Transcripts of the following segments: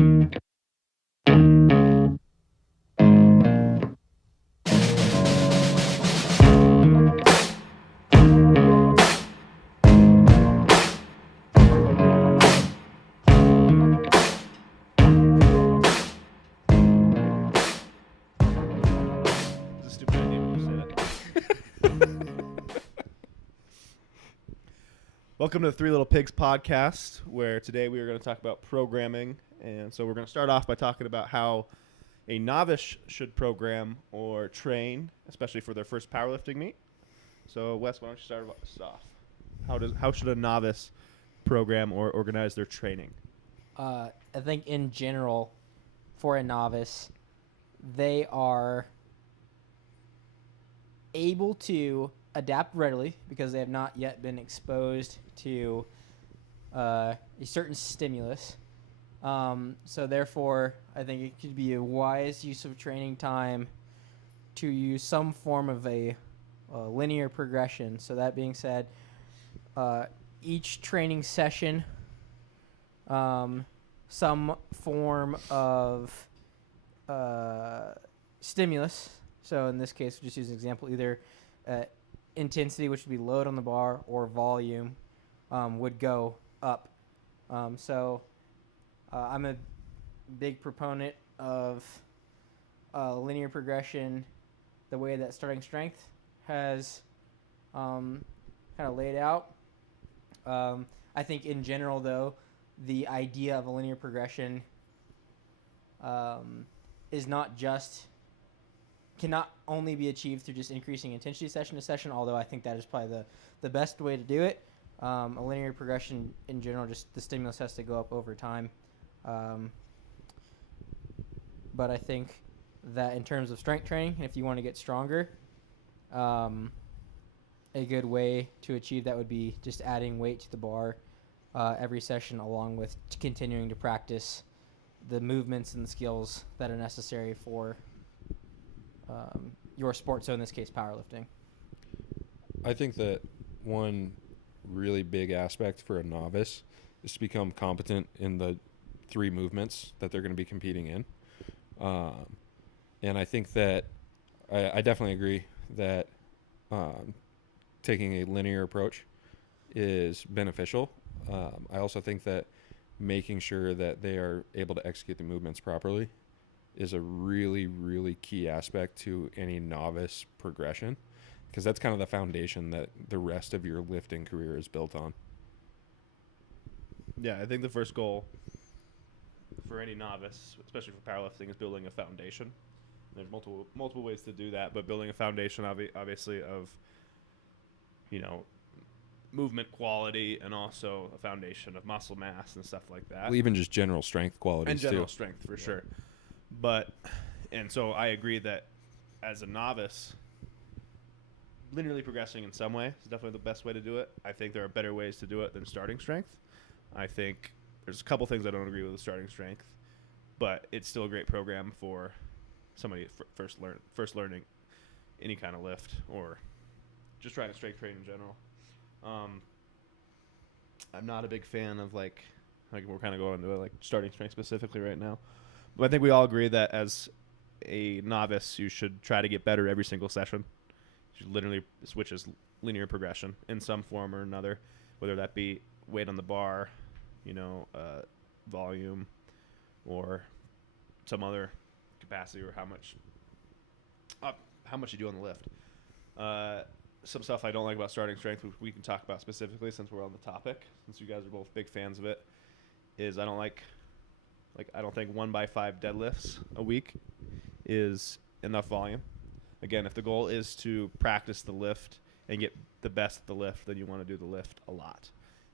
It's a stupid idea when you say it. Welcome to the Three Little Pigs podcast, where today we are going to talk about programming. And so we're going to start off by talking about how a novice should program or train, especially for their first powerlifting meet. So, Wes, why don't you start us off? How should a novice program or organize their training? I think in general, for a novice, they are able to adapt readily because they have not yet been exposed to a certain stimulus. So therefore, I think it could be a wise use of training time to use some form of a linear progression. So that being said, each training session, some form of stimulus. So in this case, we'll just use an example, either intensity, which would be load on the bar, or volume would go up. So I'm a big proponent of linear progression, the way that starting strength has kind of laid out. I think in general, though, the idea of a linear progression cannot only be achieved through just increasing intensity session to session, although I think that is probably the best way to do it. A linear progression in general, just the stimulus has to go up over time. But I think that in terms of strength training, if you want to get stronger, a good way to achieve that would be just adding weight to the bar every session, along with continuing to practice the movements and the skills that are necessary for your sport, so in this case, powerlifting. I think that one really big aspect for a novice is to become competent in the three movements that they're going to be competing in. And I think that I definitely agree that taking a linear approach is beneficial. I also think that making sure that they are able to execute the movements properly is a really, really key aspect to any novice progression, because that's kind of the foundation that the rest of your lifting career is built on. Yeah, I think the first goal for any novice, especially for powerlifting, is building a foundation. There's multiple ways to do that, but building a foundation, obviously, of movement quality, and also a foundation of muscle mass and stuff like that. Well, even just general strength qualities, and general too. strength, for sure. And so I agree that as a novice, linearly progressing in some way is definitely the best way to do it. I think there are better ways to do it than starting strength. I think there's a couple things I don't agree with starting strength, but it's still a great program for somebody first learning any kind of lift, or just trying to strength train in general. I'm not a big fan of like we're kind of going to like starting strength specifically right now, but I think we all agree that as a novice, you should try to get better every single session. You should literally switch as linear progression in some form or another, whether that be weight on the bar, volume, or some other capacity, or how much you do on the lift. Some stuff I don't like about starting strength, which we can talk about specifically since we're on the topic, since you guys are both big fans of it, is I don't think 1x5 deadlifts a week is enough volume. Again, if the goal is to practice the lift and get the best at the lift, then you want to do the lift a lot.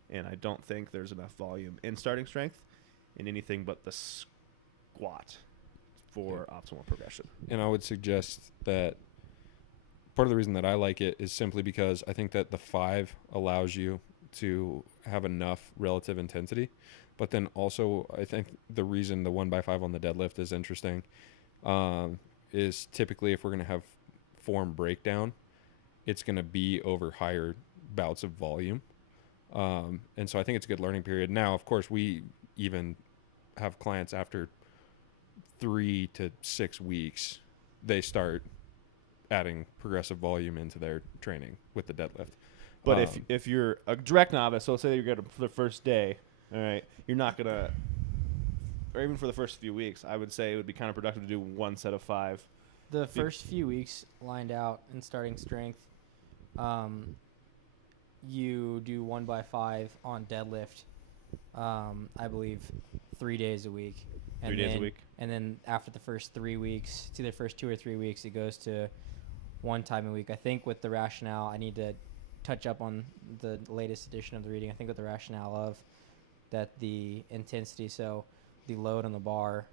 And I don't think there's enough volume in starting strength in anything but the squat for optimal progression. And I would suggest that part of the reason that I like it is simply because I think that the 5 allows you to have enough relative intensity. But then also I think the reason the 1x5 on the deadlift is interesting is typically if we're going to have form breakdown, it's going to be over higher bouts of volume. And so I think it's a good learning period. Now, of course, we even have clients after 3 to 6 weeks, they start adding progressive volume into their training with the deadlift. But if you're a direct novice, so say you're good for the first day, all right, you're not gonna, or even for the first few weeks, I would say it would be kind of productive to do 1 set of 5. The first few weeks lined out in starting strength, you do 1 by 5 on deadlift. I believe 3 days a week. And 3 days a week. And then after the first 3 weeks, it's either first 2 or 3 weeks, it goes to 1 time a week. I think with the rationale, I need to touch up on the latest edition of the reading. I think with the rationale of that the intensity, so the load on the bar,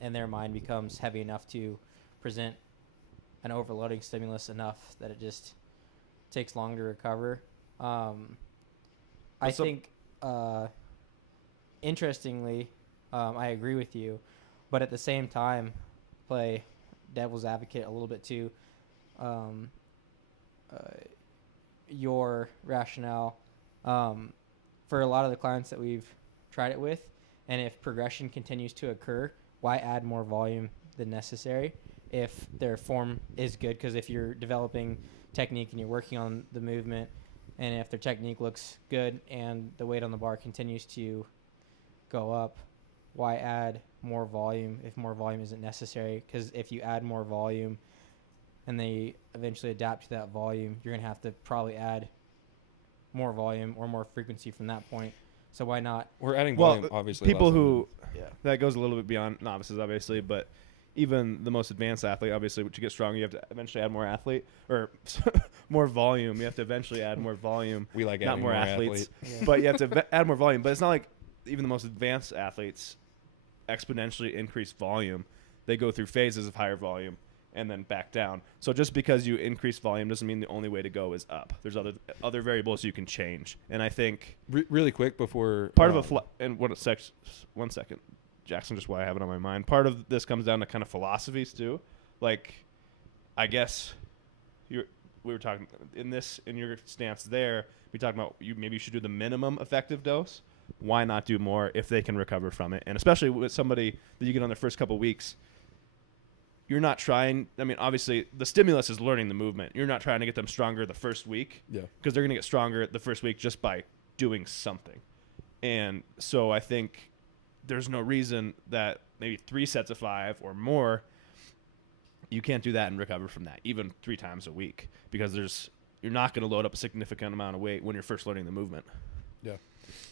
in their mind becomes heavy enough to present an overloading stimulus enough that it just takes longer to recover. I think, interestingly, I agree with you, but at the same time, play devil's advocate a little bit too. Your rationale, for a lot of the clients that we've tried it with, and if progression continues to occur, why add more volume than necessary if their form is good? Because if you're developing technique and you're working on the movement, and if their technique looks good and the weight on the bar continues to go up, why add more volume if more volume isn't necessary? Because if you add more volume and they eventually adapt to that volume, you're going to have to probably add more volume or more frequency from that point. So why not? We're adding volume, obviously. People who, that goes a little bit beyond novices, obviously, but even the most advanced athlete, obviously, to get stronger, you have to eventually add more athlete or more volume. You have to eventually add more volume. We like not adding more athletes, but you have to add more volume. But it's not like even the most advanced athletes exponentially increase volume. They go through phases of higher volume and then back down. So just because you increase volume doesn't mean the only way to go is up. There's other variables you can change. And I think really quick before part of and one second, Jackson, just why I have it on my mind. Part of this comes down to kind of philosophies too. Like, I guess we were talking in your stance there. We talked about maybe you should do the minimum effective dose. Why not do more if they can recover from it? And especially with somebody that you get on their first couple weeks, you're not trying. I mean, obviously, the stimulus is learning the movement. You're not trying to get them stronger the first week, because they're going to get stronger the first week just by doing something. And so I think there's no reason that maybe 3 sets of 5 or more, you can't do that and recover from that, even 3 times a week, because you're not going to load up a significant amount of weight when you're first learning the movement. Yeah.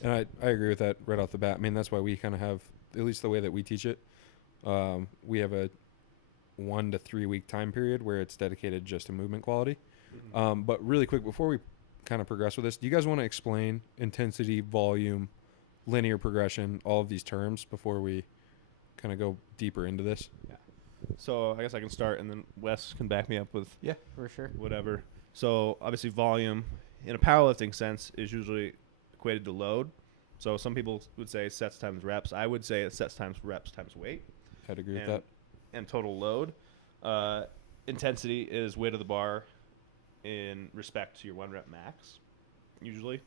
And I agree with that right off the bat. I mean, that's why we kind of have, at least the way that we teach it, we have a 1 to 3 week time period where it's dedicated just to movement quality. Mm-hmm. But really quick, before we kind of progress with this, do you guys want to explain intensity, volume, linear progression, all of these terms before we kind of go deeper into this? Yeah. So I guess I can start, and then Wes can back me up with for sure. Whatever. So obviously volume in a powerlifting sense is usually equated to load. So some people would say sets times reps. I would say it's sets times reps times weight. I'd agree with that. And total load. Intensity is weight of the bar in respect to your 1 rep max, usually.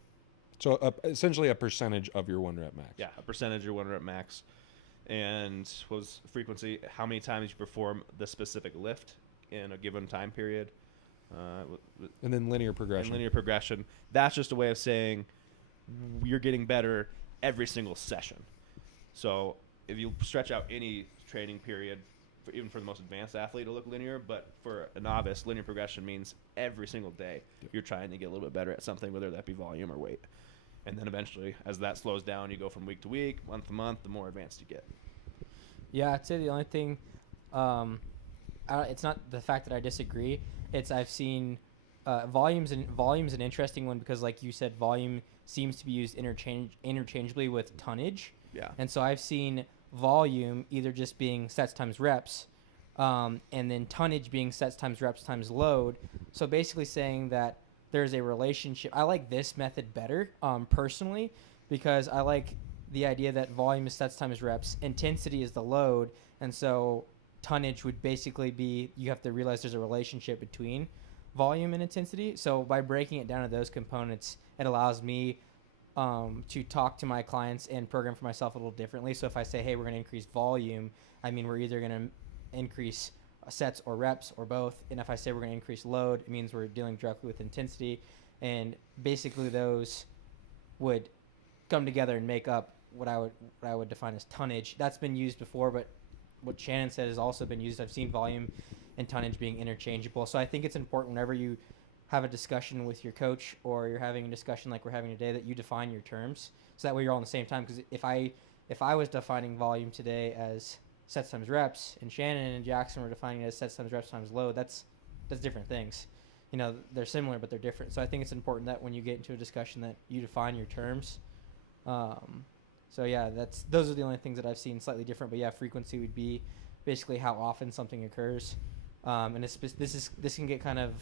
So essentially a percentage of your 1 rep max. Yeah, a percentage of your 1 rep max. And was frequency, how many times you perform the specific lift in a given time period. And then linear progression. And linear progression. That's just a way of saying you're getting better every single session. So if you stretch out any training period, even for the most advanced athlete, it'll look linear. But for a novice, linear progression means every single day you're trying to get a little bit better at something, whether that be volume or weight. And then eventually, as that slows down, you go from week to week, month to month, the more advanced you get. Yeah, I'd say the only thing, it's not the fact that I disagree. It's I've seen volume's an interesting one because, like you said, volume seems to be used interchangeably with tonnage. Yeah. And so I've seen volume either just being sets times reps, and then tonnage being sets times reps times load. So basically saying that there's a relationship. I like this method better, personally, because I like the idea that volume is sets times reps, intensity is the load, and so tonnage would basically be, you have to realize there's a relationship between volume and intensity. So by breaking it down to those components, it allows me to talk to my clients and program for myself a little differently. So if I say, hey, we're going to increase volume, I mean, we're either going to increase sets or reps or both. And if I say we're going to increase load, it means we're dealing directly with intensity. And basically those would come together and make up what I would define as tonnage. That's been used before, but what Shannon said has also been used. I've seen volume and tonnage being interchangeable. So I think it's important whenever you have a discussion with your coach or you're having a discussion like we're having today that you define your terms. So that way you're all on the same time. Because if I was defining volume today as sets times reps and Shannon and Jackson were defining it as sets times reps times load, that's different things. You know, they're similar, but they're different. So I think it's important that when you get into a discussion that you define your terms. So yeah, those are the only things that I've seen slightly different. But yeah, frequency would be basically how often something occurs. And this can get kind of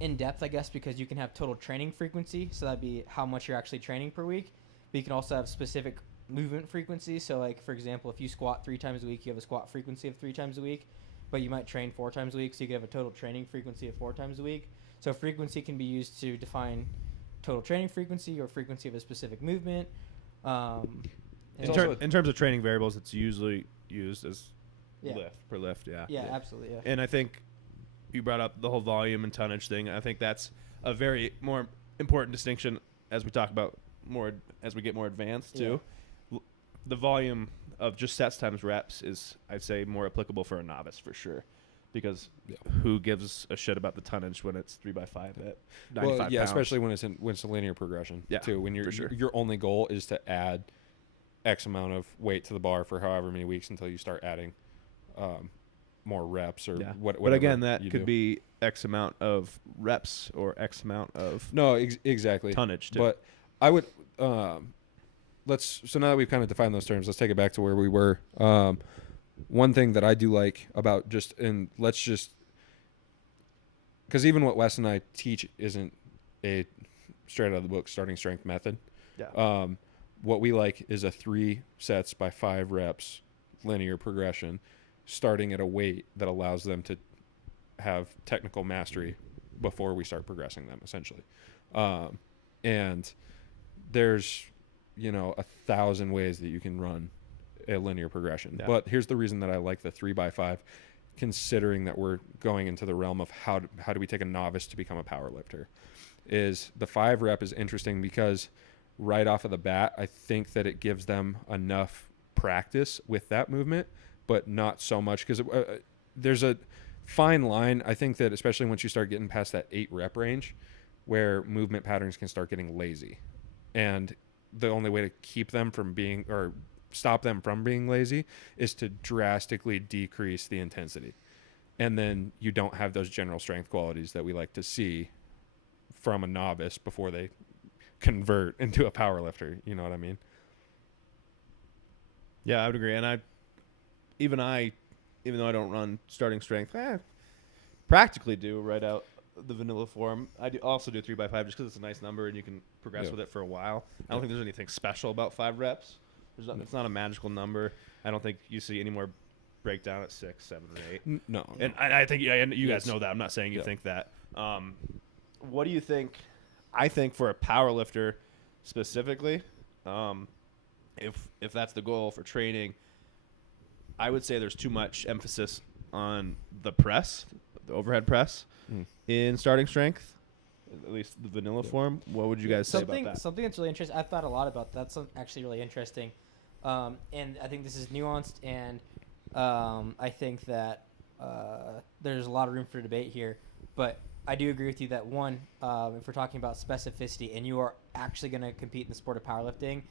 in depth, I guess, because you can have total training frequency. So that'd be how much you're actually training per week. But you can also have specific movement frequency. So like, for example, if you squat 3 times a week, you have a squat frequency of 3 times a week, but you might train 4 times a week. So you could have a total training frequency of 4 times a week. So frequency can be used to define total training frequency or frequency of a specific movement. In terms of training variables, it's usually used as lift per lift. Yeah, absolutely. Yeah. And I think you brought up the whole volume and tonnage thing. I think that's a very more important distinction as we talk about more as we get more advanced too. The volume of just sets times reps is, I'd say, more applicable for a novice for sure. Because who gives a shit about the tonnage when it's 3x5 at 95 pounds? Especially when it's a linear progression too. When your only goal is to add X amount of weight to the bar for however many weeks until you start adding more reps or whatever. But again, that could be X amount of reps or X amount of exactly tonnage too. But I would so now that we've kind of defined those terms, let's take it back to where we were. One thing that I do like about because even what Wes and I teach isn't a straight out of the book starting strength method. Yeah. What we like is a 3 sets by 5 reps linear progression, starting at a weight that allows them to have technical mastery before we start progressing them, essentially. And there's 1,000 ways that you can run a linear progression. Yeah. But here's the reason that I like the 3x5, considering that we're going into the realm of how do we take a novice to become a power lifter, is the 5 rep is interesting because right off of the bat, I think that it gives them enough practice with that movement, but not so much because there's a fine line. I think that especially once you start getting past that 8 rep range where movement patterns can start getting lazy. And the only way to keep them from being or stop them from being lazy is to drastically decrease the intensity. And then you don't have those general strength qualities that we like to see from a novice before they convert into a power lifter. You know what I mean? Yeah, I would agree. And even though I don't run starting strength, practically do right out the vanilla form. I also do 3x5 just because it's a nice number and you can progress with it for a while. I don't think there's anything special about 5 reps. It's not a magical number. I don't think you see any more breakdown at 6, 7, or 8. No. And I think you guys know that. I'm not saying you think that. What do you think? I think for a power lifter specifically, if that's the goal for training, I would say there's too much emphasis on the press, the overhead press, in starting strength. At least the vanilla form. What would you guys say about that? Something that's really interesting. I've thought a lot about that. That's actually really interesting. And I think this is nuanced, and I think that there's a lot of room for debate here. But I do agree with you that, one, if we're talking about specificity and you are actually going to compete in the sport of powerlifting,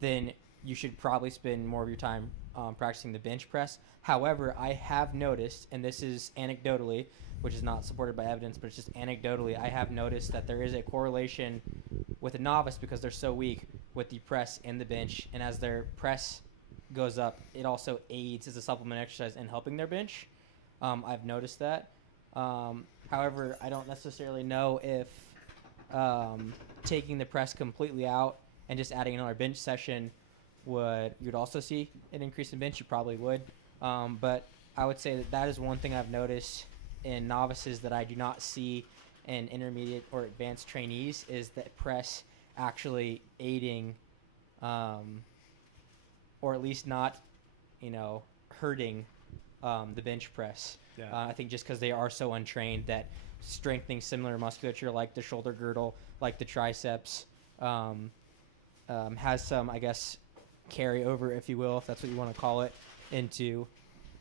then you should probably spend more of your time practicing the bench press. However, I have noticed, and this is anecdotally, which is not supported by evidence, but it's just anecdotally, I have noticed that there is a correlation with a novice because they're so weak with the press and the bench. And as their press goes up, it also aids as a supplement exercise in helping their bench. I've noticed that. However, I don't necessarily know if taking the press completely out and just adding another bench session you'd also see an increase in bench. You probably would. But I would say that is one thing I've noticed in novices that I do not see and intermediate or advanced trainees is that press actually aiding, or at least not, hurting the bench press. Yeah. I think just because they are so untrained that strengthening similar musculature like the shoulder girdle, like the triceps, has some, I guess, carryover, if you will, if that's what you want to call it, into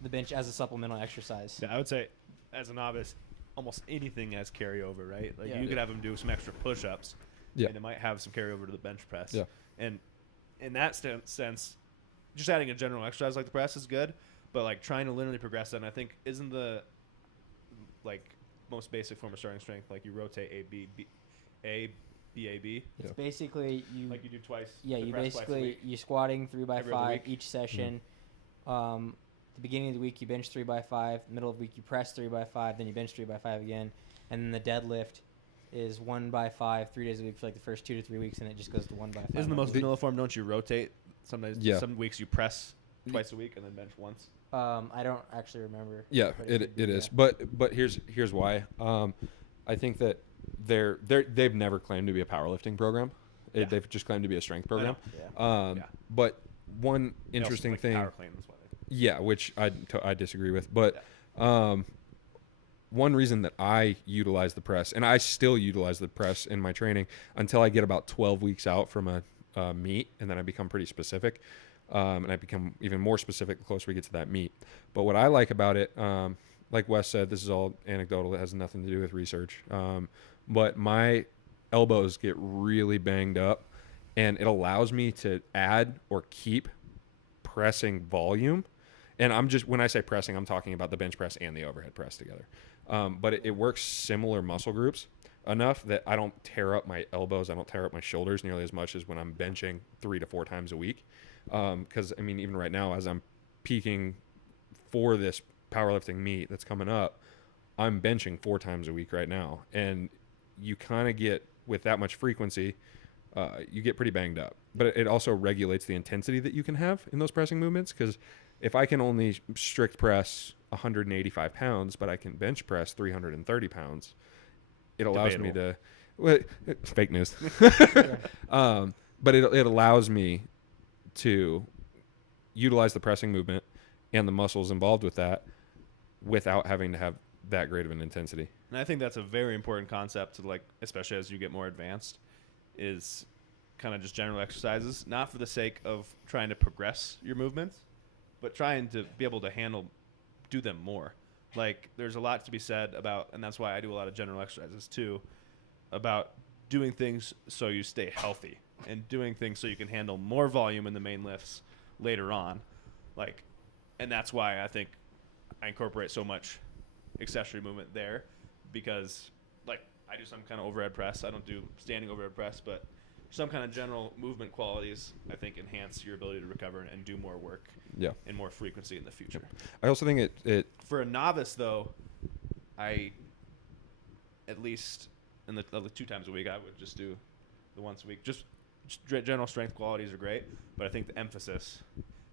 the bench as a supplemental exercise. Yeah, I would say as a novice, almost anything has carryover, right? Like Yeah. you could have them do some extra push-ups, Yeah. and it might have some carryover to the bench press. Yeah. And in that sense, just adding a general exercise like the press is good, but like trying to linearly progress that, and I think isn't the most basic form of starting strength, like you rotate A B B A B A B. It's basically you Like you do twice. Yeah, the you press twice a basically week. you're squatting 3x5 Every other week. each session. The beginning of the week you bench 3x5, middle of the week you press 3x5, then you bench 3x5 again, and then the deadlift is 1x5 3 days a week for like the first 2 to 3 weeks, and it just goes to 1x5. Isn't the most I believe. vanilla form? Don't you rotate? Sometimes, Yeah. some weeks you press twice a week and then bench once. I don't actually remember. Yeah, but it is. But here's why. I think that they've never claimed to be a powerlifting program. Yeah. They've just claimed to be a strength I program. know. Yeah. But one They also interesting like thing, power clean, that's why they- yeah, which I disagree with, but one reason that I utilize the press, and I still utilize the press in my training until I get about 12 weeks out from a meet, and then I become pretty specific, and I become even more specific the closer we get to that meet. But what I like about it, like Wes said, this is all anecdotal. It has nothing to do with research. But my elbows get really banged up, and it allows me to add or keep pressing volume. And when I say pressing, I'm talking about the bench press and the overhead press together. But it works similar muscle groups enough that I don't tear up my elbows. I don't tear up my shoulders nearly as much as when I'm benching 3 to 4 times a week. Because, I mean, even right now, as I'm peaking for this powerlifting meet that's coming up, I'm benching 4 times a week right now. And you kind of get, with that much frequency, you get pretty banged up. But it also regulates the intensity that you can have in those pressing movements. Because if I can only strict press 185 pounds, but I can bench press 330 pounds, it allows me to... Well, it's fake news. But it allows me to utilize the pressing movement and the muscles involved with that without having to have that great of an intensity. And I think that's a very important concept to, like, especially as you get more advanced, is kind of just general exercises, not for the sake of trying to progress your movements, but trying to be able to do them more. Like, there's a lot to be said about, and that's why I do a lot of general exercises too, about doing things so you stay healthy and doing things so you can handle more volume in the main lifts later on. Like, and that's why I think I incorporate so much accessory movement there, because like I do some kind of overhead press. I don't do standing overhead press, but some kind of general movement qualities I think enhance your ability to recover and do more work and more frequency in the future. I also think it For a novice though, I at least in the 2 times a week I would just do the once a week. Just general strength qualities are great, but I think the emphasis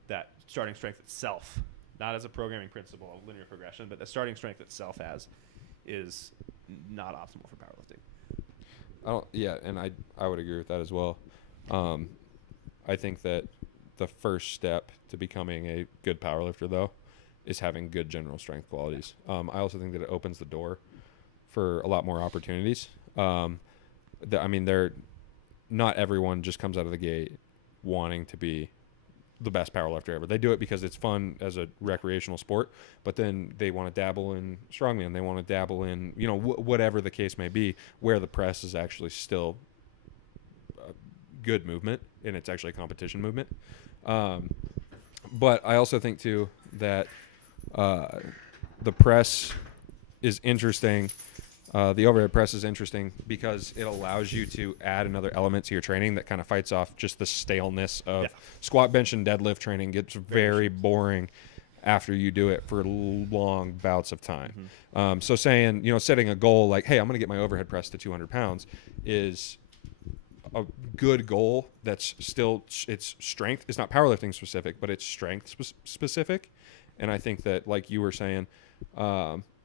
that starting strength itself, not as a programming principle of linear progression, but the starting strength itself is not optimal for powerlifting. and I would agree with that as well. I think that the first step to becoming a good powerlifter, though, is having good general strength qualities. I also think that it opens the door for a lot more opportunities. Not everyone just comes out of the gate wanting to be the best powerlifter ever. They do it because it's fun as a recreational sport, but then they want to dabble in strongman. They want to dabble in, whatever the case may be, where the press is actually still a good movement and it's actually a competition movement. But I also think too that the press is interesting. The overhead press is interesting because it allows you to add another element to your training that kind of fights off just the staleness of squat, bench, and deadlift training. Gets very boring after you do it for long bouts of time. Mm-hmm. So saying, setting a goal like, hey, I'm going to get my overhead press to 200 pounds is a good goal. That's still, it's strength. It's not powerlifting specific, but it's strength specific. And I think that, like you were saying,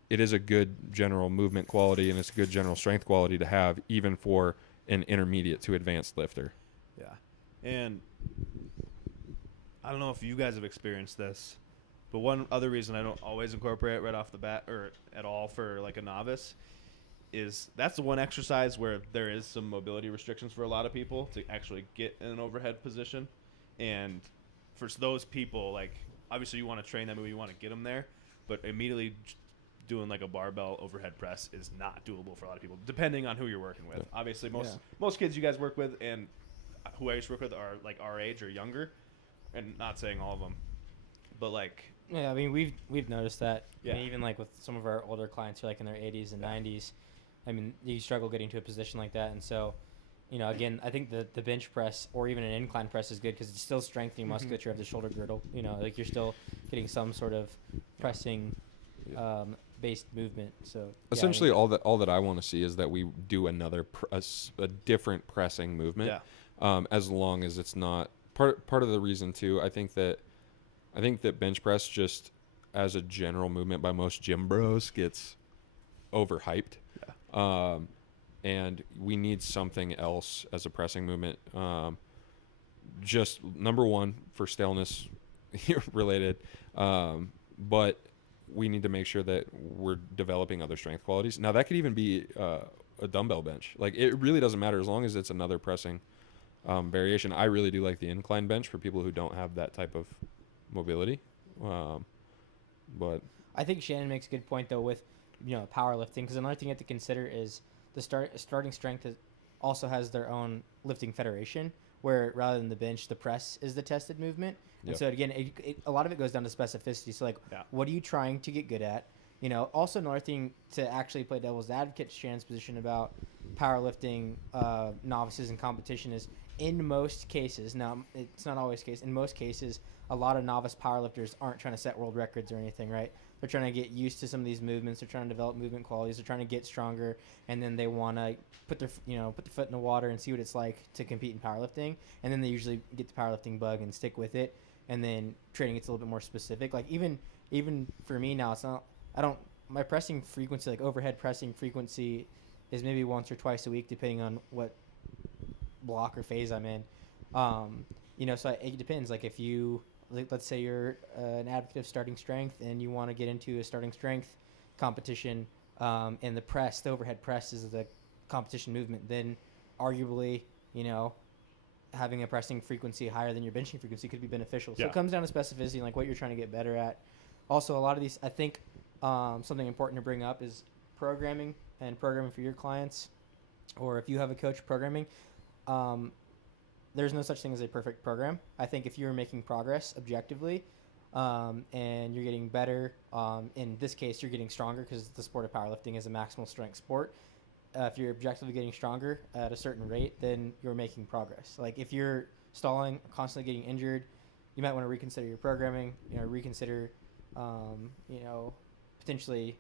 it is a good general movement quality, and it's a good general strength quality to have, even for an intermediate to advanced lifter. Yeah. And I don't know if you guys have experienced this, but one other reason I don't always incorporate it right off the bat or at all for like a novice is that's the one exercise where there is some mobility restrictions for a lot of people to actually get in an overhead position. And for those people, like, obviously you want to train them and you want to get them there, but immediately doing like a barbell overhead press is not doable for a lot of people, depending on who you're working with. Yeah. Obviously, most kids you guys work with and who I used to work with are like our age or younger, and not saying all of them, but like, Yeah, I mean, we've noticed that. Yeah. I mean, even like with some of our older clients who are like in their 80s and 90s, I mean, you struggle getting to a position like that. And so, you know, again, I think the bench press or even an incline press is good because it's still strengthening musculature of the shoulder girdle. You know, like you're still getting some sort of pressing based movement. So Essentially, all that I want to see is that we do another a different pressing movement. yeah, As long as it's not part of the reason too. I think that bench press, just as a general movement by most gym bros, gets overhyped. Yeah. And we need something else as a pressing movement. Just number one for staleness related, but we need to make sure that we're developing other strength qualities. Now that could even be a dumbbell bench. Like, it really doesn't matter as long as it's another pressing variation. I really do like the incline bench for people who don't have that type of mobility. But I think Shannon makes a good point though with, you know, powerlifting, because another thing you have to consider is the starting strength also has their own lifting federation, where rather than the bench, the press is the tested movement. And Yep. so again, a lot of it goes down to specificity. So like, what are you trying to get good at? You know, also another thing to actually play devil's advocate to Shannon's position about powerlifting novices in competition is, in most cases, now it's not always the case, in most cases, a lot of novice powerlifters aren't trying to set world records or anything, right? They're trying to get used to some of these movements. They're trying to develop movement qualities. They're trying to get stronger, and then they want to put their foot in the water and see what it's like to compete in powerlifting. And then they usually get the powerlifting bug and stick with it. And then training gets a little bit more specific. Like even for me now, it's not. My pressing frequency, like overhead pressing frequency, is maybe once or twice a week, depending on what block or phase I'm in. You know, so it depends. Like if you, let's say you're an advocate of starting strength and you want to get into a starting strength competition, and the overhead press is the competition movement, then arguably, you know, having a pressing frequency higher than your benching frequency could be beneficial. So it comes down to specificity and like what you're trying to get better at. Also, a lot of these, I think, something important to bring up is programming for your clients, or if you have a coach programming. There's no such thing as a perfect program. I think if you're making progress objectively, and you're getting better, in this case, you're getting stronger because the sport of powerlifting is a maximal strength sport. If you're objectively getting stronger at a certain rate, then you're making progress. Like if you're stalling, constantly getting injured, you might want to reconsider your programming. You know, reconsider, potentially,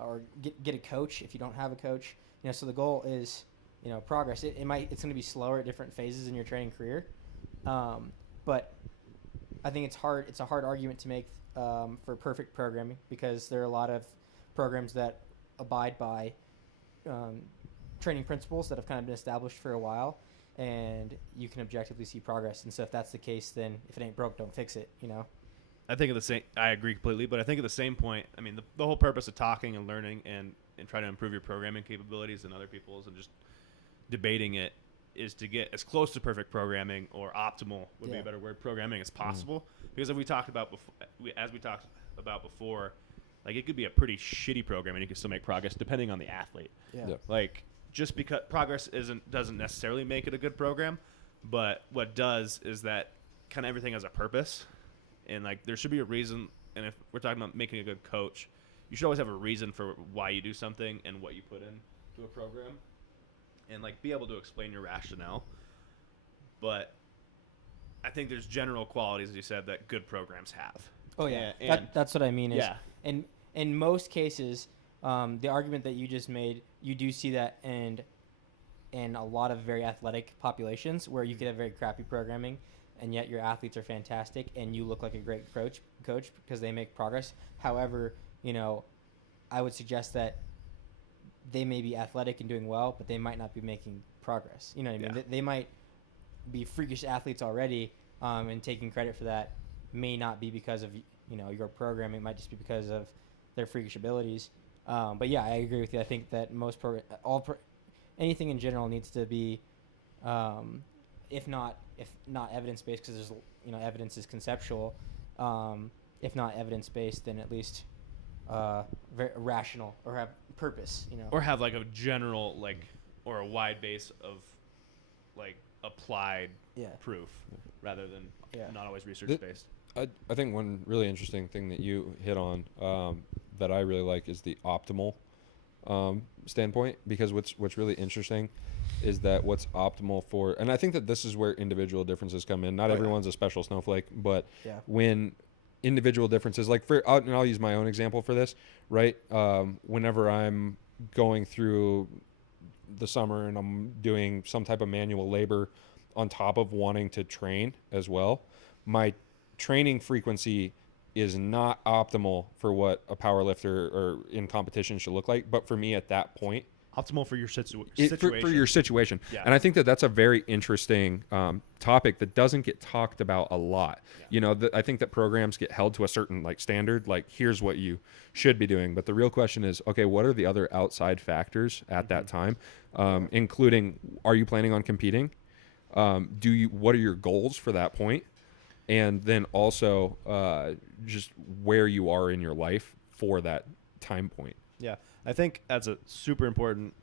or get a coach if you don't have a coach. You know, so the goal is, you know, progress. It's going to be slower at different phases in your training career, but I think it's hard. It's a hard argument to make for perfect programming, because there are a lot of programs that abide by training principles that have kind of been established for a while, and you can objectively see progress. And so if that's the case, then if it ain't broke, don't fix it, you know? I agree completely, but I think at the same point, I mean, the whole purpose of talking and learning and trying to improve your programming capabilities and other people's and just debating it is to get as close to perfect programming, or optimal would be a better word, programming as possible. Because as we talked about before, like it could be a pretty shitty program and you can still make progress depending on the athlete. Yeah. Like just because progress doesn't necessarily make it a good program, but what does is that kind of everything has a purpose, and like there should be a reason. And if we're talking about making a good coach, you should always have a reason for why you do something and what you put into a program, and like be able to explain your rationale. But I think there's general qualities, as you said, that good programs have. Oh yeah, and that's what I mean. Is, yeah. And in most cases, the argument that you just made, you do see that in a lot of very athletic populations where you could have very crappy programming, and yet your athletes are fantastic and you look like a great coach because they make progress. However, you know, I would suggest that they may be athletic and doing well, but they might not be making progress. You know what I mean? Yeah. They might be freakish athletes already, and taking credit for that may not be because of your program. It might just be because of their freakish abilities. But yeah, I agree with you. I think that anything in general needs to be, if not evidence based, because there's evidence is conceptual. If not evidence based, then at least very rational or have purpose. Or have like a general or a wide base of applied proof rather than not always research based. I think one really interesting thing that you hit on that I really like is the optimal standpoint, because what's really interesting is that what's optimal for, and I think that this is where individual differences come in. Not everyone's a special snowflake, but when individual differences, I'll use my own example for this, right? Whenever I'm going through the summer and I'm doing some type of manual labor on top of wanting to train as well, my training frequency is not optimal for what a power lifter or in competition should look like. But for me at that point, optimal for your situation. For your situation. Yeah. And I think that that's a very interesting topic that doesn't get talked about a lot. Yeah. I think that programs get held to a certain standard, here's what you should be doing. But the real question is, okay, what are the other outside factors at that time, including, are you planning on competing? What are your goals for that point? And then also just where you are in your life for that time point. Yeah, I think that's a super important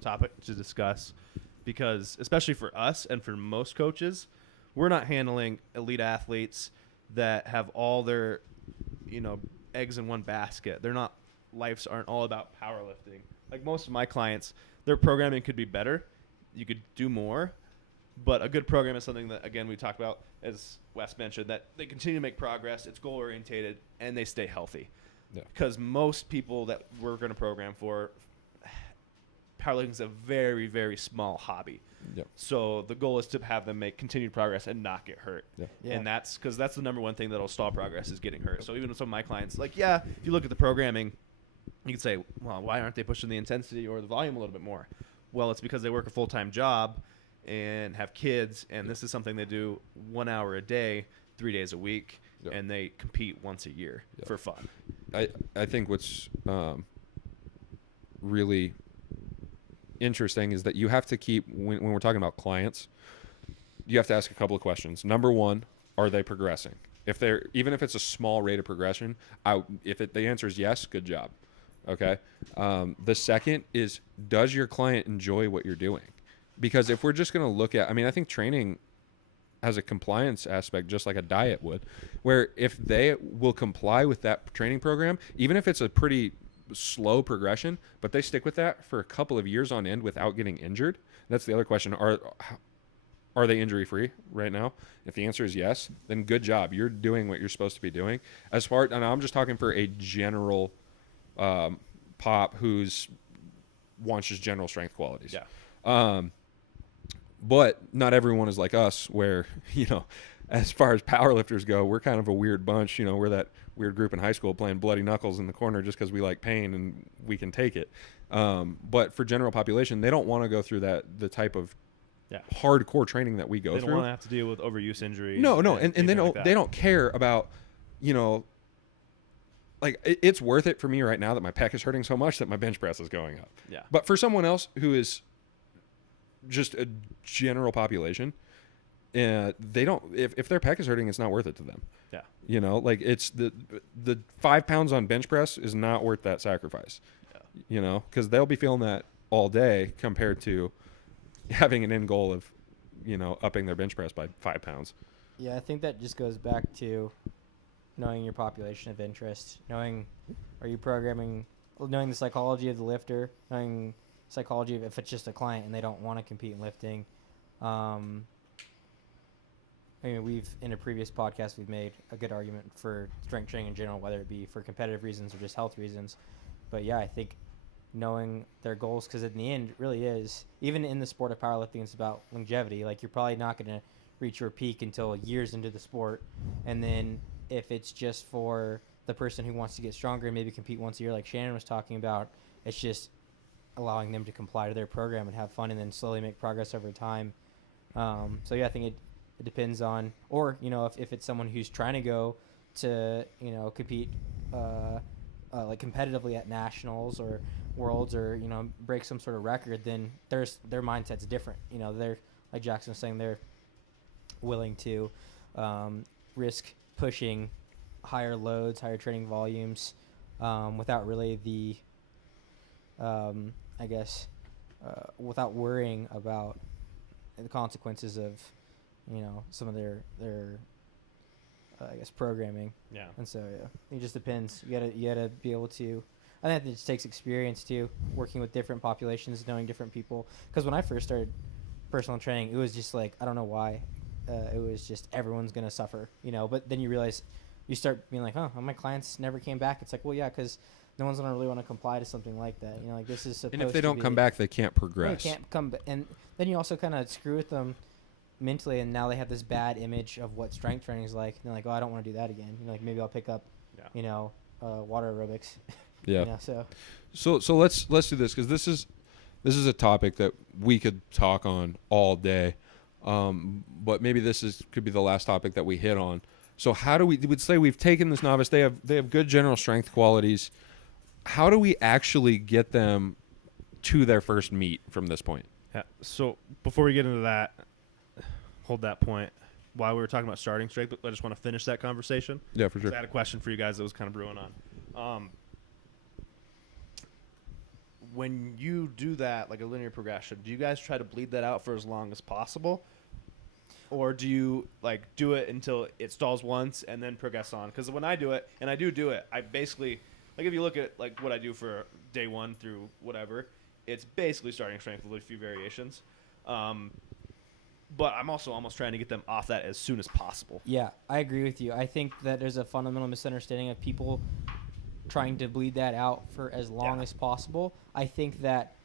topic to discuss, because especially for us and for most coaches, we're not handling elite athletes that have all their eggs in one basket. Lives aren't all about powerlifting. Like most of my clients, their programming could be better. You could do more. But a good program is something that, again, we talked about, as Wes mentioned, that they continue to make progress, it's goal-orientated, and they stay healthy. Because most people that we're going to program for, powerlifting is a very, very small hobby. Yep. So the goal is to have them make continued progress and not get hurt. Yeah. And that's because that's the number one thing that will stall progress is getting hurt. So even with some of my clients, if you look at the programming, you could say, well, why aren't they pushing the intensity or the volume a little bit more? Well, it's because they work a full-time job and have kids, and this is something they do 1 hour a day, 3 days a week, and they compete once a year for fun. I think what's really interesting is that you have to keep, when we're talking about clients, you have to ask a couple of questions. Number one, are they progressing? Even if it's a small rate of progression, the answer is yes, good job. Okay. The second is, does your client enjoy what you're doing? Because if we're just going to look at, I think training has a compliance aspect just like a diet would, where if they will comply with that training program, even if it's a pretty slow progression, but they stick with that for a couple of years on end without getting injured. That's the other question. Are they injury free right now? If the answer is yes, then good job. You're doing what you're supposed to be doing. And I'm just talking for a general pop who's wants just general strength qualities. Yeah. But not everyone is like us where, as far as powerlifters go, we're kind of a weird bunch. We're that weird group in high school playing bloody knuckles in the corner just because we like pain and we can take it. But for general population, they don't want to go through the type of hardcore training that we go through. They don't want to have to deal with overuse injuries. No. And they don't care about, it's worth it for me right now that my pec is hurting so much that my bench press is going up. Yeah. But for someone else who is just a general population, they don't, if their pec is hurting, it's not worth it to them. Yeah. It's the 5 pounds on bench press is not worth that sacrifice. Yeah. Because they'll be feeling that all day compared to having an end goal of, upping their bench press by 5 pounds. Yeah, I think that just goes back to knowing your population of interest, knowing the psychology of the lifter, knowing psychology of if it's just a client and they don't want to compete in lifting. In a previous podcast, we've made a good argument for strength training in general, whether it be for competitive reasons or just health reasons. But yeah, I think knowing their goals, because in the end, it really is, even in the sport of powerlifting, it's about longevity. You're probably not going to reach your peak until years into the sport. And then if it's just for the person who wants to get stronger and maybe compete once a year, like Shannon was talking about, it's just allowing them to comply to their program and have fun and then slowly make progress over time. So yeah, I think it depends on, or, you know, if it's someone who's trying to go to, you know, compete like competitively at nationals or worlds, or, you know, break some sort of record, then their mindset's different. You know, they're, like Jackson was saying, they're willing to risk pushing higher loads, higher training volumes, without really the I guess without worrying about the consequences of, you know, some of their I guess programming. Yeah. And so yeah, it just depends. You gotta be able to. I think it just takes experience too, working with different populations, knowing different people. Because when I first started personal training, it was just like, I don't know why, it was just everyone's gonna suffer, you know. But then you realize, you start being like, well, my clients never came back. It's like, well, yeah, because no one's gonna really want to comply to something like that. You know, like this is supposed to be. And if they don't come back, they can't progress. They can't come, and then you also kind of screw with them mentally, and now they have this bad image of what strength training is like. And they're like, oh, I don't want to do that again. You know, like maybe I'll pick up, you know, water aerobics. Yeah. You know, So let's do this, because this is a topic that we could talk on all day, but maybe could be the last topic that we hit on. So how do we would say we've taken this novice? They have good general strength qualities. How do we actually get them to their first meet from this point? Yeah. So before we get into that, hold that point. While we were talking about starting strength, I just want to finish that conversation. Yeah, for sure. I had a question for you guys that was kind of brewing on. When you do that, like a linear progression, do you guys try to bleed that out for as long as possible? Or do you like do it until it stalls once and then progress on? Because when I do it, and I do it, I basically, like if you look at like what I do for day 1 through whatever, it's basically starting strength with a few variations. But I'm also almost trying to get them off that as soon as possible. yeah, I agree with you. I think that there's a fundamental misunderstanding of people trying to bleed that out for as long as possible. I think that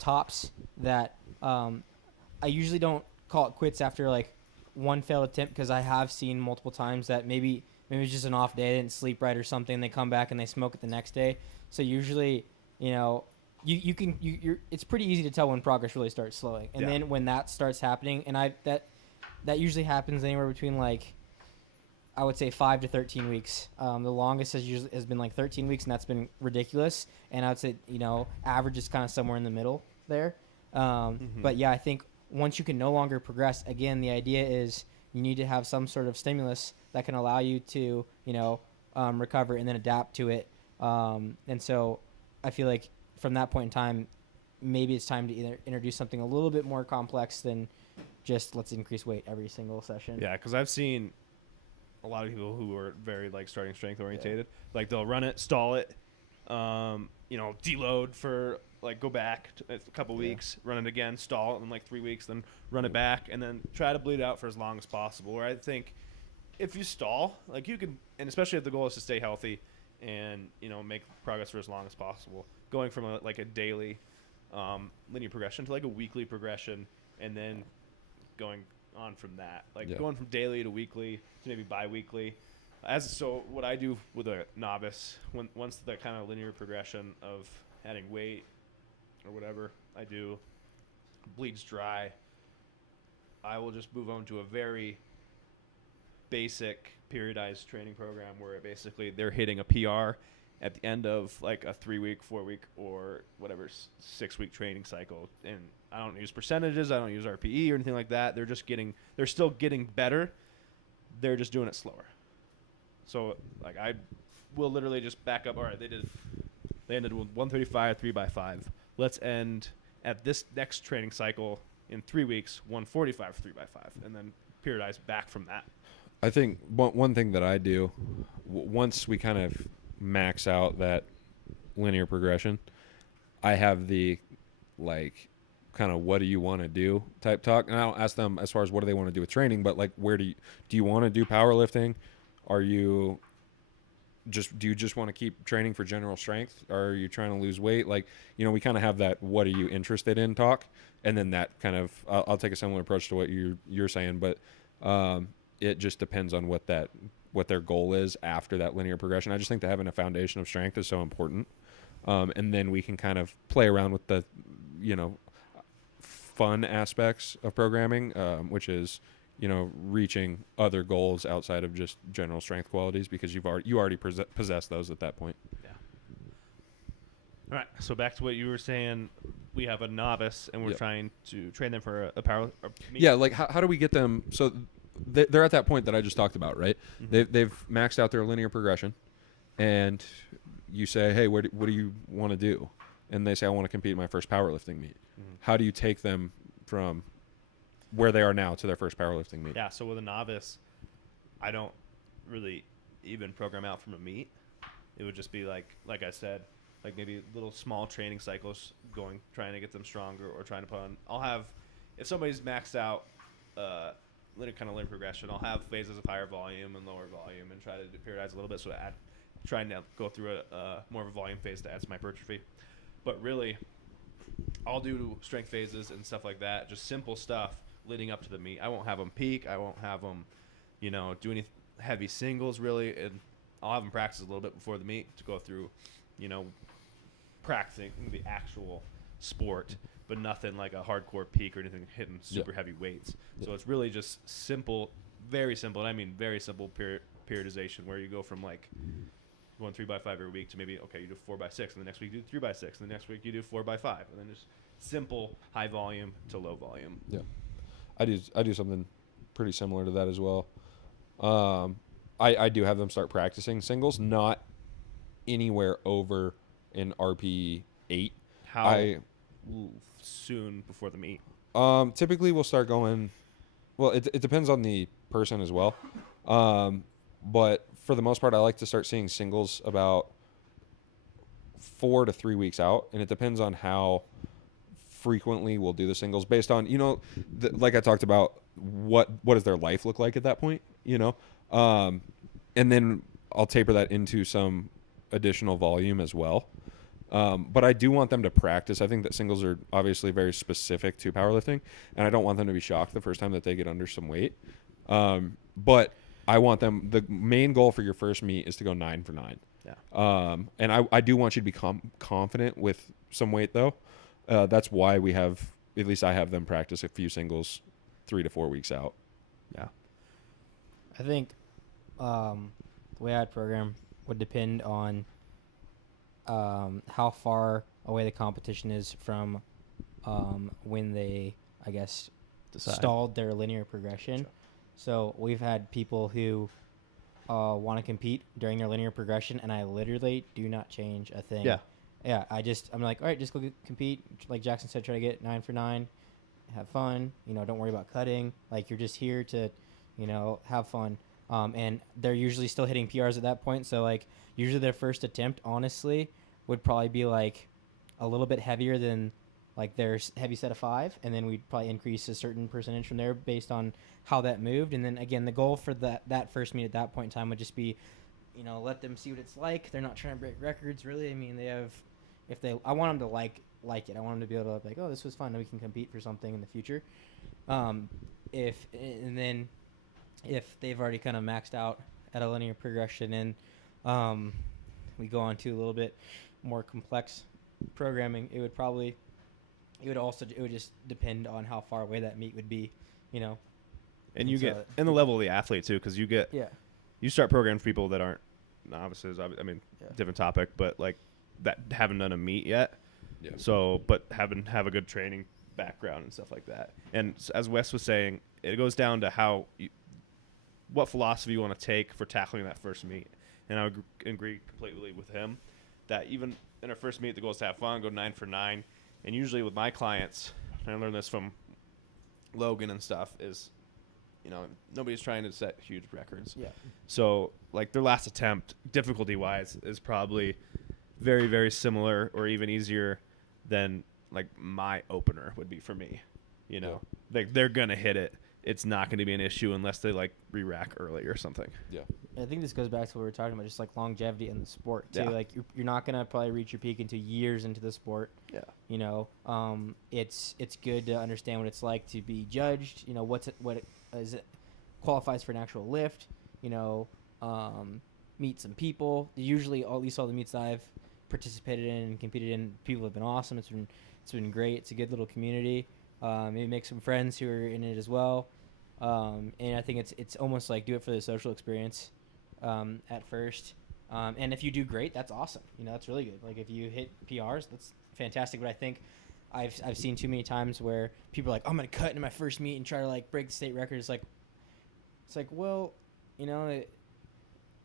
tops that I usually don't call it quits after like one failed attempt, because I have seen multiple times that maybe it's just an off day, they didn't sleep right or something, they come back and they smoke it the next day. So usually, you know, you're it's pretty easy to tell when progress really starts slowing, and then when that starts happening, and that usually happens anywhere between like, I would say 5 to 13 weeks. The longest has been like 13 weeks, and that's been ridiculous. And I would say, you know, average is kind of somewhere in the middle there. But yeah, I think once you can no longer progress, again, the idea is you need to have some sort of stimulus that can allow you to, you know, recover and then adapt to it. And so I feel like from that point in time, maybe it's time to either introduce something a little bit more complex than just let's increase weight every single session. Yeah, because I've seen a lot of people who are very like starting strength orientated, like they'll run it, stall it, you know, deload for like go back a couple weeks, run it again, stall it in like 3 weeks, then run it back, and then try to bleed it out for as long as possible. Where I think if you stall, like you can, and especially if the goal is to stay healthy and, you know, make progress for as long as possible, going from like a daily linear progression to like a weekly progression, and then going on from that, like going from daily to weekly to maybe bi-weekly. So what I do with a novice, once the kind of linear progression of adding weight or whatever I do bleeds dry, I will just move on to a very basic periodized training program where basically they're hitting a PR at the end of like a 3-week, 4-week, or whatever 6-week training cycle. And I don't use percentages, I don't use RPE or anything like that. They're still getting better. They're just doing it slower. So like I will literally just back up. All right, they ended with 135 3x5. Let's end at this next training cycle in 3 weeks 145 3x5, and then periodize back from that. I think one thing that I do once we kind of max out that linear progression, I have the like kind of what do you want to do type talk, and I don't ask them as far as what do they want to do with training, but like where do you want to do powerlifting? Do you just want to keep training for general strength? Or are you trying to lose weight? Like, you know, we kind of have that what are you interested in talk, and then that kind of I'll take a similar approach to what you're saying, but it just depends on what that what their goal is after that linear progression. I just think that having a foundation of strength is so important. And then we can kind of play around with the, fun aspects of programming, which is, reaching other goals outside of just general strength qualities, because you already possess those at that point. Yeah. All right. So back to what you were saying, we have a novice and we're trying to train them for a power. Yeah. Like how do we get them? So they're at that point that I just talked about, right? Mm-hmm. They've maxed out their linear progression, and you say, hey, what do you want to do? And they say, I want to compete in my first powerlifting meet. Mm-hmm. How do you take them from where they are now to their first powerlifting meet? Yeah, so with a novice, I don't really even program out from a meet. It would just be like I said, like maybe little small training cycles trying to get them stronger, or trying to put on. I'll have, if somebody's maxed out linear progression, I'll have phases of higher volume and lower volume and try to periodize a little bit, so trying to go through a more of a volume phase to add some hypertrophy. But really, I'll do strength phases and stuff like that, just simple stuff leading up to the meet. I won't have them peak. I won't have them, do any heavy singles really. And I'll have them practice a little bit before the meet to go through, practicing the actual sport, but nothing like a hardcore peak or anything hitting super heavy weights. So it's really just simple, very simple, and I mean very simple periodization, where you go from like going 3x5 every week to maybe, you do 4x6, and the next week you do 3x6, and the next week you do 4x5, and then just simple high volume to low volume. Yeah. I do something pretty similar to that as well. I do have them start practicing singles, not anywhere over an RP 8. How soon before the meet? Typically we'll start going, well, it depends on the person as well. But for the most part, I like to start seeing singles about 4 to 3 weeks out, and it depends on how frequently we'll do the singles based on, like I talked about, what does their life look like at that point, and then I'll taper that into some additional volume as well. But I do want them to practice. I think that singles are obviously very specific to powerlifting, and I don't want them to be shocked the first time that they get under some weight. But I want them, the main goal for your first meet is to go 9 for 9. Yeah. And I do want you to become confident with some weight though. That's why we have, at least I have them practice a few singles 3 to 4 weeks out. Yeah. I think the way I'd program would depend on how far away the competition is from when they, I guess, stalled their linear progression. Sure. So we've had people who want to compete during their linear progression, and I literally do not change a thing. Yeah. Yeah, I'm like, all right, just go compete. Like Jackson said, try to get 9 for 9, have fun. Don't worry about cutting. Like, you're just here to, have fun. And they're usually still hitting PRs at that point. So, like, usually their first attempt, honestly, would probably be, like, a little bit heavier than, like, their heavy set of 5. And then we'd probably increase a certain percentage from there based on how that moved. And then, again, the goal for that first meet at that point in time would just be, let them see what it's like. They're not trying to break records, really. I mean, I want them to like it. I want them to be able to be like, oh, this was fun, and we can compete for something in the future. If they've already kind of maxed out at a linear progression, and we go on to a little bit more complex programming, it would just depend on how far away that meet would be, And you get, and the level of the athlete too, because you start programming for people that aren't novices. I mean, different topic, but like that haven't done a meet yet. Yeah. So, but have a good training background and stuff like that. And as Wes was saying, it goes down to what philosophy you want to take for tackling that first meet. And I would agree completely with him that even in our first meet, the goal is to have fun, go 9 for 9. And usually with my clients, and I learned this from Logan and stuff, is, nobody's trying to set huge records. Yeah. So, like, their last attempt, difficulty-wise, is probably very, very similar or even easier than, like, my opener would be for me. They're going to hit it. It's not going to be an issue unless they, like, re-rack early or something. Yeah. I think this goes back to what we were talking about, just, like, longevity in the sport, too. Yeah. Like, you're not going to probably reach your peak until years into the sport. Yeah. It's good to understand what it's like to be judged. What is it qualifies for an actual lift. meet some people. Usually, at least all the meets that I've participated in and competed in, people have been awesome. It's been great. It's a good little community. Maybe make some friends who are in it as well. And I think it's almost like do it for the social experience at first. And if you do great, that's awesome. That's really good. Like if you hit PRs, that's fantastic. But I think I've seen too many times where people are like, I'm gonna cut into my first meet and try to like break the state record. It's like, well,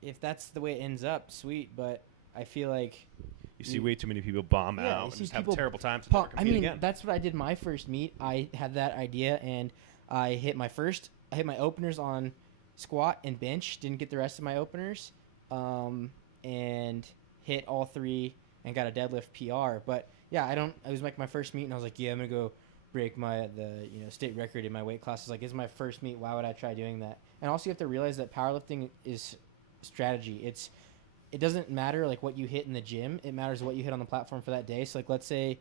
if that's the way it ends up, sweet. But I feel like you see way too many people bomb out and just have terrible times. Again. That's what I did my first meet. I had that idea and I hit my openers on squat and bench. Didn't get the rest of my openers, and hit all three and got a deadlift PR. But yeah, it was like my first meet, and I was like, yeah, I'm gonna go break the state record in my weight class. It's like, it's my first meet. Why would I try doing that? And also, you have to realize that powerlifting is strategy. It doesn't matter like what you hit in the gym. It matters what you hit on the platform for that day. So like, let's say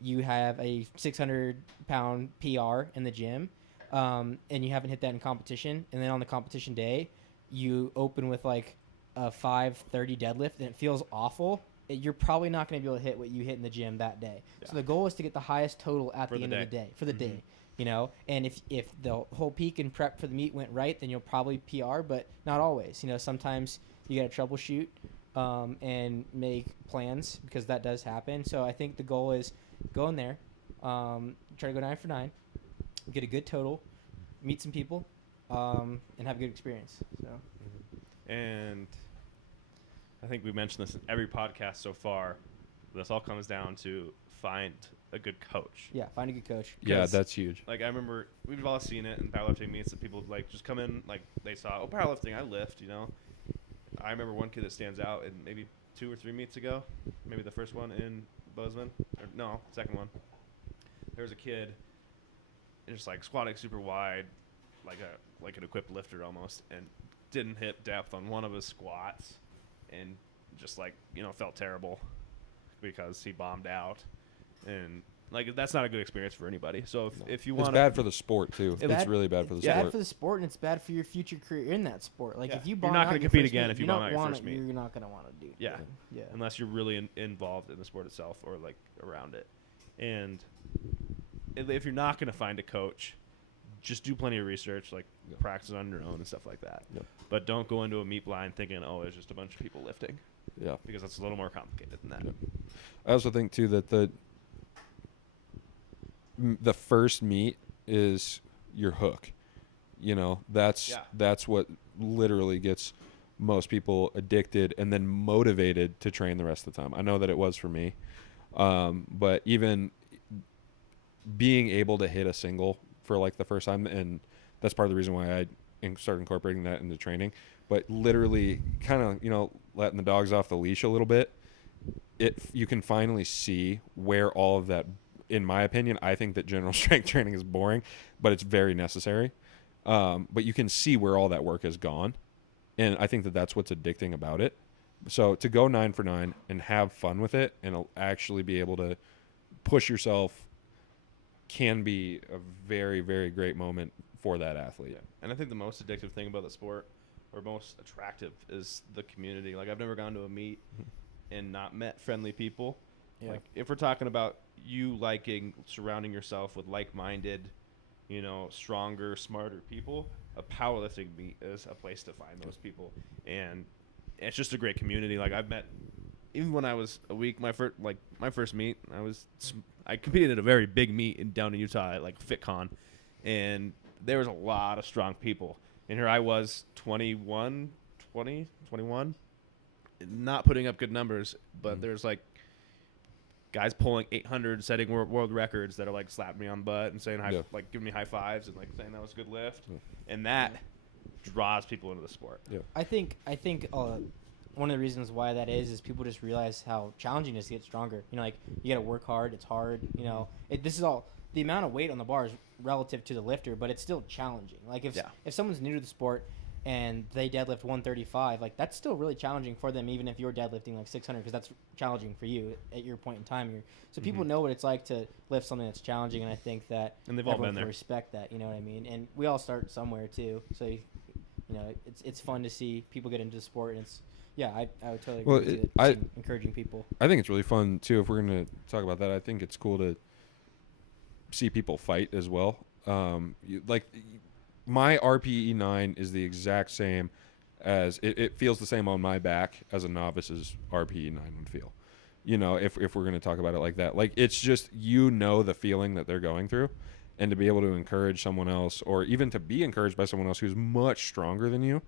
you have a 600-pound PR in the gym, and you haven't hit that in competition, and then on the competition day, you open with like a 530 deadlift, and it feels awful. You're probably not going to be able to hit what you hit in the gym that day. Yeah. So the goal is to get the highest total at the end of the day for the day. And if the whole peak and prep for the meet went right, then you'll probably PR, but not always. Sometimes you got to troubleshoot and make plans, because that does happen. So I think the goal is go in there, try to go 9 for 9, get a good total, meet some people, and have a good experience. So, and I think we mentioned this in every podcast so far. This all comes down to find a good coach. Yeah, find a good coach. Yeah, that's huge. Like, I remember we've all seen it in powerlifting meets that people like just come in, like they saw, powerlifting, I lift, I remember one kid that stands out, and maybe 2 or 3 meets ago, maybe the first one in Bozeman, or no, second one. There was a kid just like squatting super wide, like an equipped lifter almost, and didn't hit depth on one of his squats, and just like felt terrible because he bombed out, and like that's not a good experience for anybody. So if you want, it's bad for the sport too. It's really bad for the sport. It's bad for the sport, and it's bad for your future career in that sport. Like if you bomb, you're not going to compete again if you bomb out your first meet. You're not going to want to do. Yeah, unless you're really involved in the sport itself or like around it. And if you're not going to find a coach, just do plenty of research, like practice on your own and stuff like that. But don't go into a meet blind thinking, it's just a bunch of people lifting. Yeah, because it's a little more complicated than that. I also think too that the first meet is your hook. That's what literally gets most people addicted and then motivated to train the rest of the time. I know that it was for me, but even being able to hit a single for like the first time, and that's part of the reason why I started incorporating that into training. But literally, kind of letting the dogs off the leash a little bit, you can finally see where all of that. In my opinion, I think that general strength training is boring, but it's very necessary. But you can see where all that work has gone, and I think that that's what's addicting about it. So to go 9 for 9 and have fun with it and actually be able to push yourself can be a very, very great moment for that athlete. Yeah. And I think the most addictive thing about the sport, or most attractive, is the community. Like, I've never gone to a meet and not met friendly people. Yeah. Like, if we're talking about you surrounding yourself with like-minded, stronger, smarter people, a powerlifting meet is a place to find those people. And it's just a great community. Like, I've met, even when I was a week, my first meet, I competed at a very big meet down in Utah at like FitCon, and there was a lot of strong people. And here I was, 21, not putting up good numbers, but there's like guys pulling 800, setting world records that are like slapping me on the butt and saying like giving me high fives and like saying that was a good lift, and that draws people into the sport. Yeah, I think one of the reasons why that is people just realize how challenging it is to get stronger. Like you got to work hard. It's hard. This is all, the amount of weight on the bar is relative to the lifter, but it's still challenging. Like if someone's new to the sport and they deadlift 135, like that's still really challenging for them, even if you're deadlifting like 600, because that's challenging for you at your point in time. So people know what it's like to lift something that's challenging, and I think that and they've all been there. Respect that, you know what I mean? And we all start somewhere too. So it's fun to see people get into the sport, and I would totally Well, agree with encouraging people. I think it's really fun too. If we're gonna talk about that, I think it's cool to see people fight as well. My RPE 9 is the exact same as it feels the same on my back as a novice's RPE 9 would feel. If we're gonna talk about it like that, like it's just the feeling that they're going through, and to be able to encourage someone else, or even to be encouraged by someone else who's much stronger than you.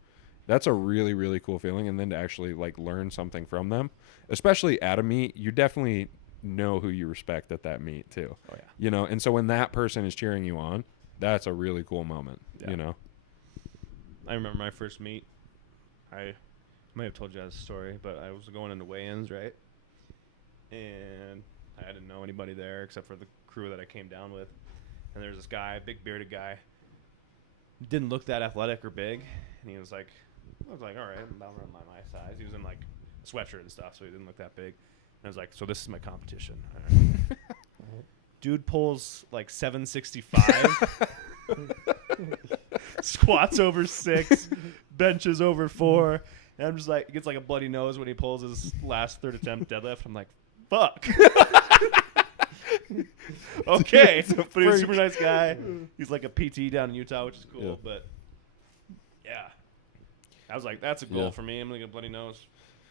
That's a really, really cool feeling. And then to actually like learn something from them, especially at a meet, you definitely know who you respect at that meet too. Oh yeah. And so when that person is cheering you on, that's a really cool moment, I remember my first meet. I might have told you that story, but I was going into weigh-ins, right? And I didn't know anybody there except for the crew that I came down with. And there's this guy, big bearded guy, didn't look that athletic or big. And he was like, I was like, all right, I'm about around my size. He was in like a sweatshirt and stuff, so he didn't look that big. And I was like, so this is my competition. All right. Dude pulls like 765, squats over 6, benches over 4. And I'm just like, he gets like a bloody nose when he pulls his last third attempt deadlift. I'm like, fuck. Okay. But he's a super nice guy. He's like a PT down in Utah, which is cool. Yeah. But yeah. I was like, that's a goal for me. I'm going to get a bloody nose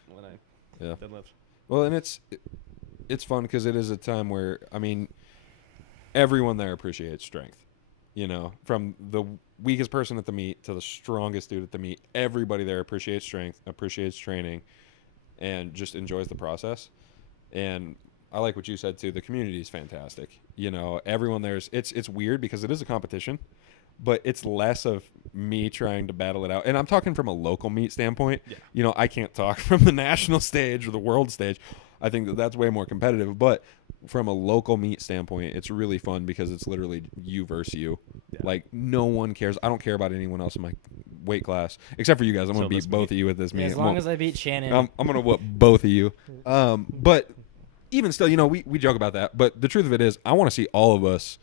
when I deadlift. Well, and it's fun because it is a time where, I mean, everyone there appreciates strength. From the weakest person at the meet to the strongest dude at the meet, everybody there appreciates strength, appreciates training, and just enjoys the process. And I like what you said too. The community is fantastic. Everyone there's it's weird because it is a competition, but it's less of me trying to battle it out. And I'm talking from a local meet standpoint. Yeah. I can't talk from the national stage or the world stage. I think that's way more competitive. But from a local meet standpoint, it's really fun because it's literally you versus you. Yeah. Like, no one cares. I don't care about anyone else in my weight class, except for you guys. I'm going to beat both of you at this meet. As long as I beat Shannon. I'm going to whoop both of you. But even still, we joke about that. But the truth of it is, I want to see all of us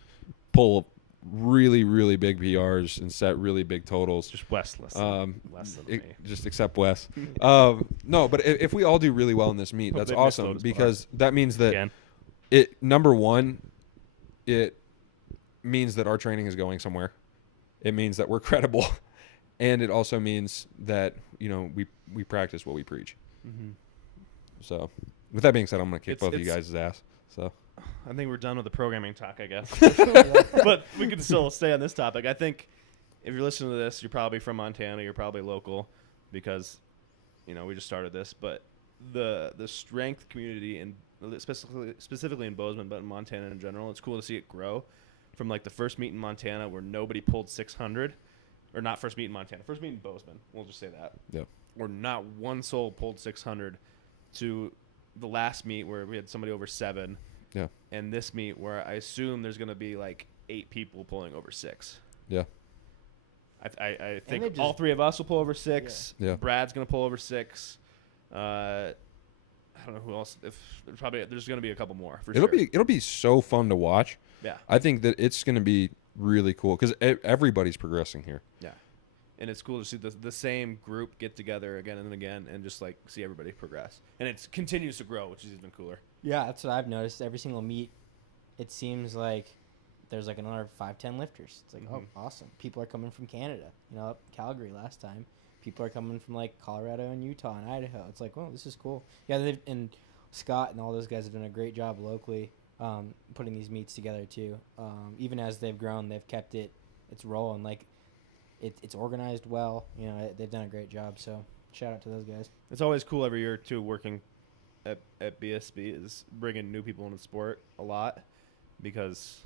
pull really, really big PRs and set really big totals. Just Wes less than me. Just except Wes. No, but if we all do really well in this meet, that's awesome because that means that number one, it means that our training is going somewhere. It means that we're credible, and it also means that we practice what we preach. Mm-hmm. So, with that being said, I'm going to kick both of you guys' ass. So. I think we're done with the programming talk, I guess. But we can still stay on this topic. I think if you're listening to this, you're probably from Montana. You're probably local because, we just started this. But the strength community, and specifically in Bozeman, but in Montana in general, it's cool to see it grow from like the first meet in Montana where nobody pulled 600. Or not first meet in Montana. First meet in Bozeman. We'll just say that. Yeah. Where not one soul pulled 600 to the last meet where we had somebody over 7. Yeah. And this meet where I assume there's going to be like 8 people pulling over 6. Yeah. I think all 3 of us will pull over 6. Yeah. Brad's going to pull over 6. I don't know who else. There's going to be a couple more for sure. It'll be so fun to watch. Yeah. I think that it's going to be really cool because everybody's progressing here. Yeah. And it's cool to see the same group get together again and again and just like see everybody progress. And it continues to grow, which is even cooler. Yeah, that's what I've noticed. Every single meet, it seems like there's like another 5-10 lifters. It's like, oh, awesome. People are coming from Canada. Calgary last time. People are coming from like Colorado and Utah and Idaho. It's like, well, this is cool. Yeah, and Scott and all those guys have done a great job locally putting these meets together too. Even as they've grown, they've kept it's rolling. Like, it's organized well. They've done a great job. So shout out to those guys. It's always cool every year too, working at BSB is bringing new people into the sport a lot because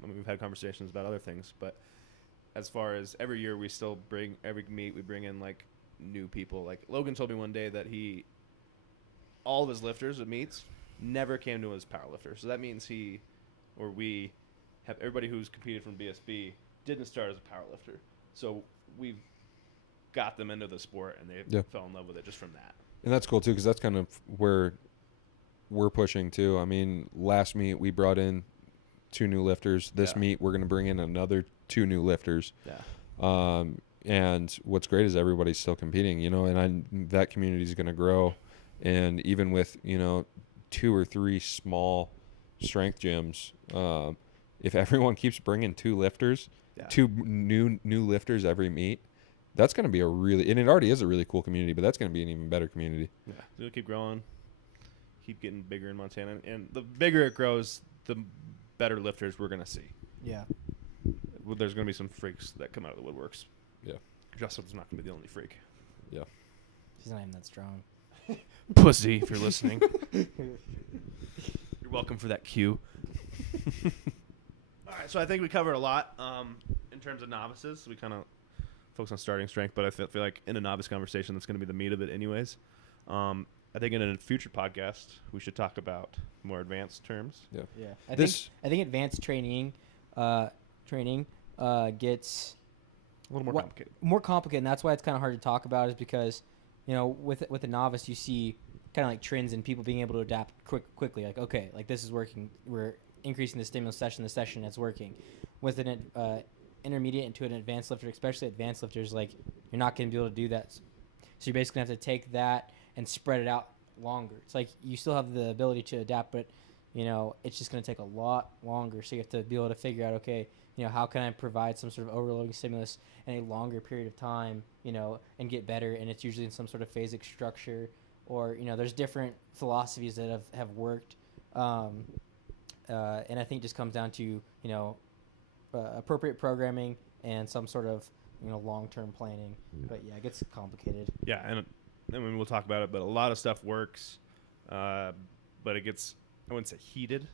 we've had conversations about other things, but as far as every year we still every meet we bring in like new people. Like Logan told me one day that all of his lifters at meets never came to him as powerlifters. So that means we have everybody who's competed from BSB didn't start as a powerlifter. So we've got them into the sport and they fell in love with it just from that. And that's cool too because that's kind of where we're pushing too. I mean, last meet we brought in 2 new lifters. This meet we're going to bring in another 2 new lifters. Yeah. And what's great is everybody's still competing, you know, and that community is going to grow. And even with, you know, 2 or 3 small strength gyms, if everyone keeps bringing 2 lifters, Yeah. 2 new lifters every meet, that's going to be a really, and it already is a really cool community, but that's going to be an even better community. Yeah. It'll keep growing, keep getting bigger in Montana. And the bigger it grows, the better lifters we're going to see. Yeah. Well, there's going to be some freaks that come out of the woodworks. Yeah. Justin's not going to be the only freak. Yeah. He's not even that strong. Pussy, if you're listening. You're welcome for that cue. All right, so I think we covered a lot in terms of novices. We kind of focus on starting strength, but I feel like in a novice conversation, that's going to be the meat of it anyways. I think in a future podcast, we should talk about more advanced terms. Yeah. Yeah. I think advanced training gets A little more complicated. More complicated, and that's why it's kind of hard to talk about, is because, you know, with a novice, you see kind of like trends and people being able to adapt quickly. Like, okay, like this is working. We're increasing the stimulus session. The session it's working. With an intermediate into an advanced lifter, especially advanced lifters, like you're not going to be able to do that. So you're basically going to have to take that and spread it out longer. It's like you still have the ability to adapt, but you know it's just going to take a lot longer. So you have to be able to figure out, okay, you know, how can I provide some sort of overloading stimulus in a longer period of time, you know, and get better. And it's usually in some sort of phasic structure, or, you know, there's different philosophies that have worked. And I think it just comes down to, you know, appropriate programming and some sort of, you know, long-term planning. But yeah, it gets complicated. Yeah, and I mean, we'll talk about it, but a lot of stuff works, but it gets, I wouldn't say heated,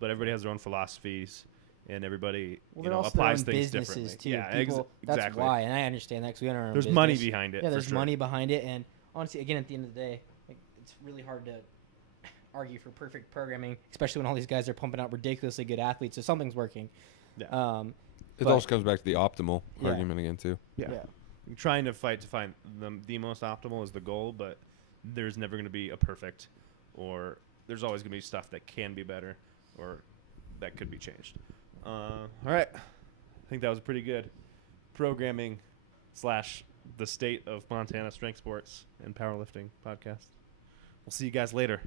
but everybody has their own philosophies. And everybody, you know, applies things differently. Too. Yeah, People, exactly. That's why, and I understand that because we own our own There's business. money behind it. Yeah, there's for sure. money behind it, and honestly, again, at the end of the day, like, it's really hard to argue for perfect programming, especially when all these guys are pumping out ridiculously good athletes. So something's working. Yeah. It also comes back to the optimal Yeah. argument again too. Yeah. Trying to fight to find the most optimal is the goal, but there's never going to be a perfect, or there's always going to be stuff that can be better or that could be changed. All right. I think that was pretty good programming / the state of Montana strength sports and powerlifting podcast. We'll see you guys later.